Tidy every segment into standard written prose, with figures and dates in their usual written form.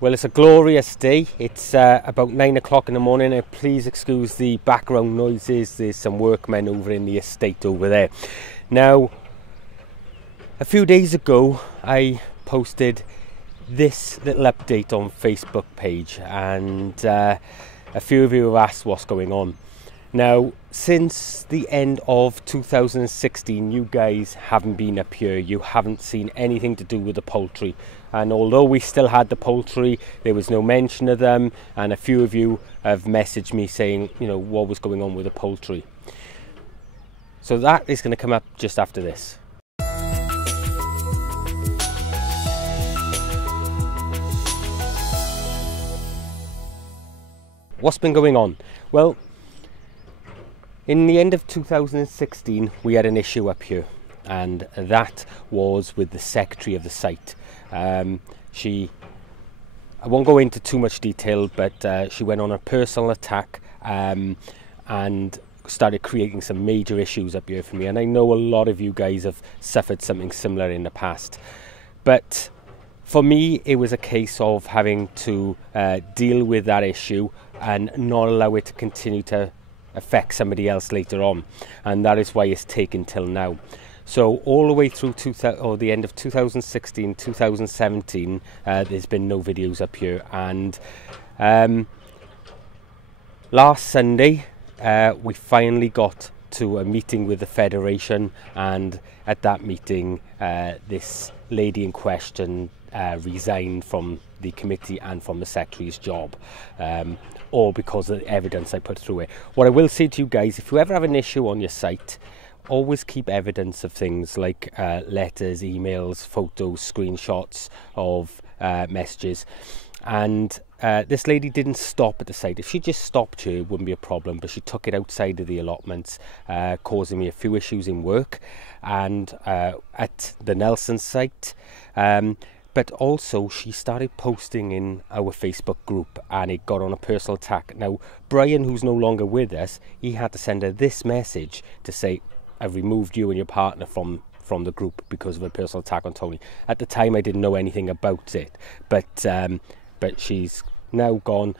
Well, it's a glorious day. It's about 9 o'clock in the morning. Please excuse the background noises. There's some workmen over in the estate over there. Now, a few days ago, I posted this little update on Facebook page, and a few of you have asked what's going on. Now, since the end of 2016, you guys haven't been up here. You haven't seen anything to do with the poultry. And although we still had the poultry, there was no mention of them. And a few of you have messaged me saying, you know, what was going on with the poultry. So that is going to come up just after this. What's been going on? Well, in the end of 2016, we had an issue up here, and that was with the secretary of the site. I won't go into too much detail, but she went on a personal attack and started creating some major issues up here for me. And I know a lot of you guys have suffered something similar in the past. But for me, it was a case of having to deal with that issue and not allow it to continue to affect somebody else later on, and that is why it's taken till now. So all the way through the end of 2016, 2017, there's been no videos up here, and last Sunday we finally got to a meeting with the Federation, and at that meeting this lady in question resigned from the committee and from the secretary's job, all because of the evidence I put through it. What I will say to you guys, if you ever have an issue on your site, always keep evidence of things like letters, emails, photos, screenshots of messages. And this lady didn't stop at the site. If she just stopped here, it wouldn't be a problem, but she took it outside of the allotments, causing me a few issues in work and at the Nelson site. But also she started posting in our Facebook group, and it got on a personal attack. Now, Brian, who's no longer with us, he had to send her this message to say, I've removed you and your partner from the group because of a personal attack on Tony. At the time, I didn't know anything about it, but she's now gone.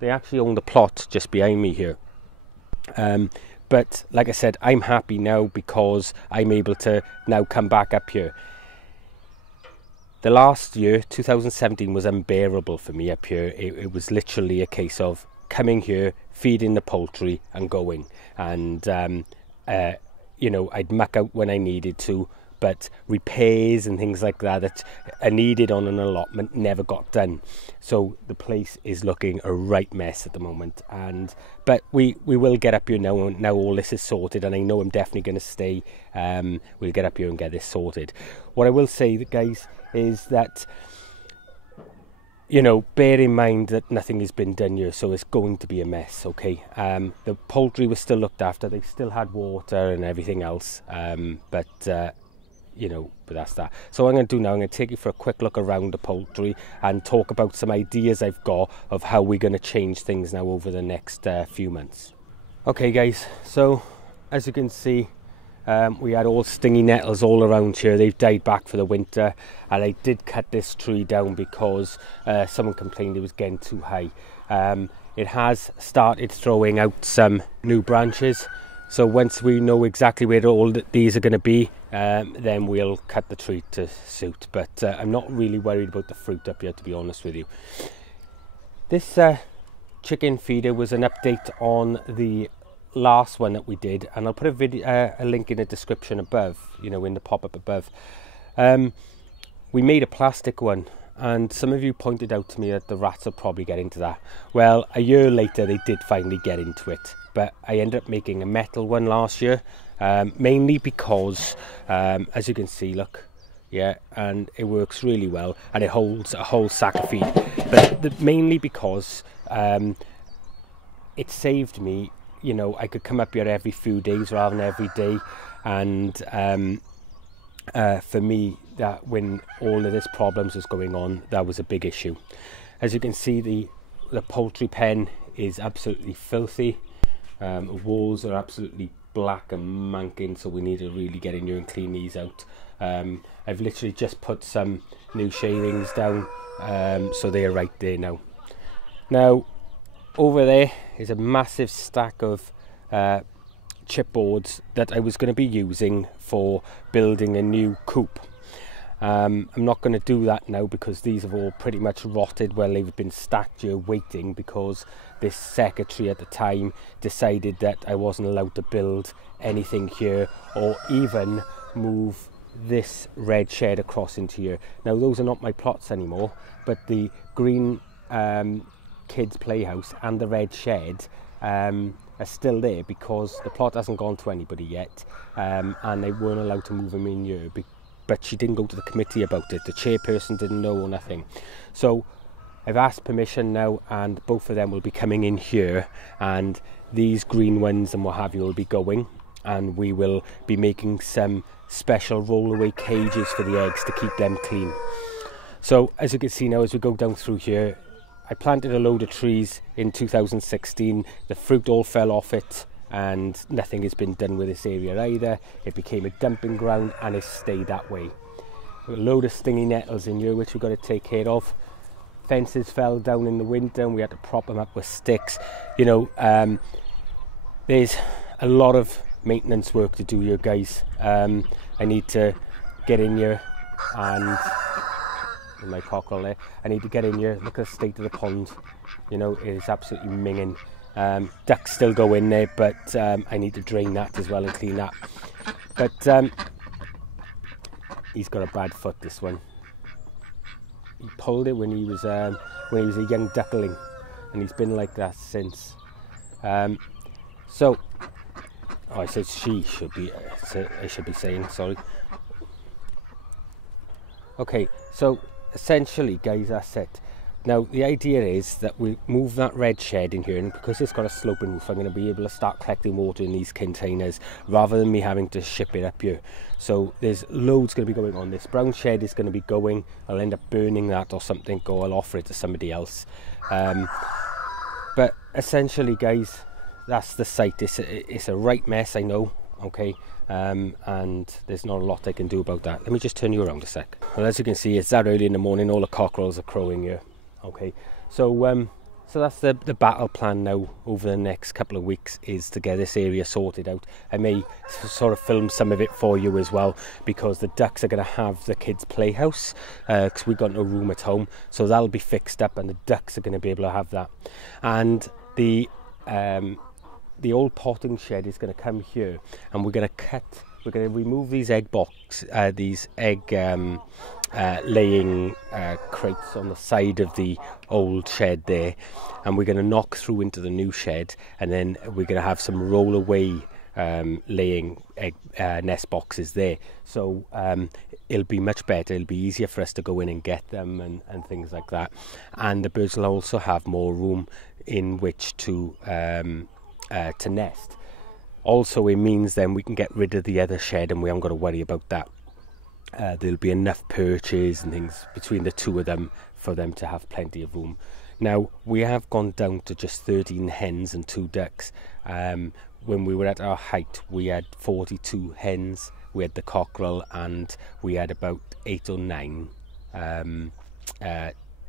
They actually own the plot just behind me here. But like I said, I'm happy now because I'm able to now come back up here. The last year, 2017, was unbearable for me up here. It was literally a case of coming here, feeding the poultry and going. And, you know, I'd muck out when I needed to, but repairs and things like that are needed on an allotment never got done. So the place is looking a right mess at the moment. But we will get up here now. Now all this is sorted, and I know I'm definitely going to stay. We'll get up here and get this sorted. What I will say, guys, is that, you know, bear in mind that nothing has been done here, so it's going to be a mess, okay? The poultry was still looked after. They still had water and everything else, you know, but that's that. So what I'm going to do now, I'm going to take you for a quick look around the poultry and talk about some ideas I've got of how we're going to change things now over the next few months. Okay guys, so as you can see, we had all stingy nettles all around here. They've died back for the winter, and I did cut this tree down because someone complained it was getting too high. It has started throwing out some new branches, so once we know exactly where all these are going to be, then we'll cut the tree to suit. But I'm not really worried about the fruit up here, to be honest with you. This chicken feeder was an update on the last one that we did, and I'll put a link in the description above, you know, in the pop-up above. We made a plastic one, and some of you pointed out to me that the rats will probably get into that. Well, a year later they did finally get into it, but I ended up making a metal one last year, mainly because as you can see, look, yeah, and it works really well, and it holds a whole sack of feed, but mainly because it saved me. You know, I could come up here every few days rather than every day, and for me, that when all of this problems was going on, that was a big issue. As you can see, the poultry pen is absolutely filthy. The walls are absolutely black and manking, so we need to really get in here and clean these out. I've literally just put some new shavings down, so they're right there now. Now over there is a massive stack of chipboards that I was going to be using for building a new coop. I'm not going to do that now because these have all pretty much rotted. Well, they've been stacked here waiting because this secretary at the time decided that I wasn't allowed to build anything here or even move this red shed across into here. Now those are not my plots anymore, but the green kids playhouse and the red shed are still there because the plot hasn't gone to anybody yet, and they weren't allowed to move them in here. But she didn't go to the committee about it. The chairperson didn't know or nothing. So I've asked permission now, and both of them will be coming in here, and these green ones and what have you will be going, and we will be making some special rollaway cages for the eggs to keep them clean. So as you can see now, as we go down through here, I planted a load of trees in 2016. The fruit all fell off it, and nothing has been done with this area either. It became a dumping ground and it's stayed that way. A load of stingy nettles in here which we've got to take care of. Fences fell down in the winter and we had to prop them up with sticks. You know, there's a lot of maintenance work to do here, guys. I need to get in here and my cockerel there. I need to get in here, look at the state of the pond. You know, it is absolutely minging. Ducks still go in there, but I need to drain that as well and clean that. But he's got a bad foot, this one. He pulled it when he was a young duckling, and he's been like that since. So, I said she should be. I should be saying sorry. Okay, so essentially, guys, that's it. Now, the idea is that we move that red shed in here, and because it's got a sloping roof, I'm going to be able to start collecting water in these containers rather than me having to ship it up here. So there's loads going to be going on. This brown shed is going to be going. I'll end up burning that or something, or I'll offer it to somebody else. But essentially, guys, that's the site. It's a right mess, I know, okay, and there's not a lot I can do about that. Let me just turn you around a sec. Well, as you can see, it's that early in the morning, all the cockerels are crowing here. Okay, so that's the battle plan now over the next couple of weeks, is to get this area sorted out. I may sort of film some of it for you as well, because the ducks are going to have the kids' playhouse, because we've got no room at home, so that'll be fixed up and the ducks are going to be able to have that. And the old potting shed is going to come here, and we're going to remove these egg laying crates on the side of the old shed there, and we're going to knock through into the new shed, and then we're going to have some rollaway laying egg nest boxes there. So it'll be much better. It'll be easier for us to go in and get them and things like that. And the birds will also have more room in which to nest. Also, it means then we can get rid of the other shed and we haven't got to worry about that. There'll be enough perches and things between the two of them for them to have plenty of room. Now, we have gone down to just 13 hens and 2 ducks. When we were at our height, we had 42 hens, we had the cockerel, and we had about 8 or 9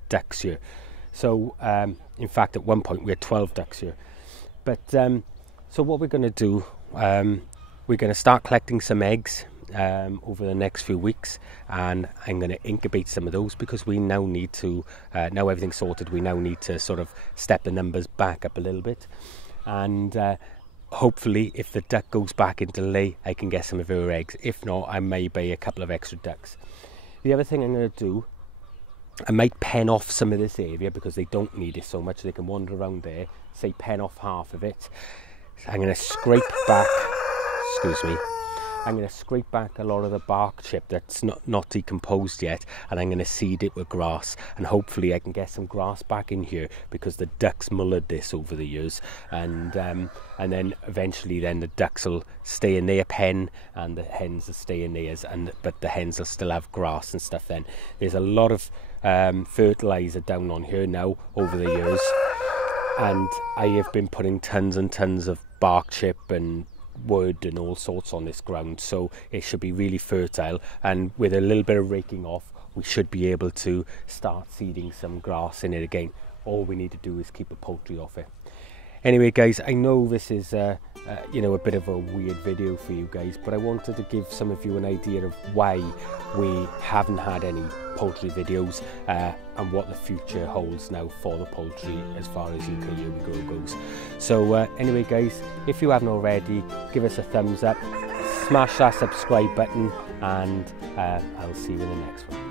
ducks here. So, in fact, at one point we had 12 ducks here. But so what we're going to do, we're going to start collecting some eggs over the next few weeks, and I'm going to incubate some of those, because we now need to, now everything's sorted, we now need to sort of step the numbers back up a little bit, and hopefully if the duck goes back into lay, I can get some of her eggs. If not, I may buy a couple of extra ducks. The other thing I'm going to do, I might pen off some of this area because they don't need it so much. They can wander around there, say pen off half of it. I'm going to scrape back, I'm going to scrape back a lot of the bark chip that's not decomposed yet, and I'm going to seed it with grass, and hopefully I can get some grass back in here, because the ducks mullered this over the years, and then eventually then the ducks will stay in their pen and the hens will stay in theirs, but the hens will still have grass and stuff then. There's a lot of fertilizer down on here now over the years, and I have been putting tons and tons of bark chip and wood and all sorts on this ground, so it should be really fertile, and with a little bit of raking off we should be able to start seeding some grass in it again. All we need to do is keep the poultry off it. Anyway guys, I know this is you know, a bit of a weird video for you guys, but I wanted to give some of you an idea of why we haven't had any poultry videos and what the future holds now for the poultry as far as UKHWG goes. So anyway guys, if you haven't already, give us a thumbs up, smash that subscribe button, and I'll see you in the next one.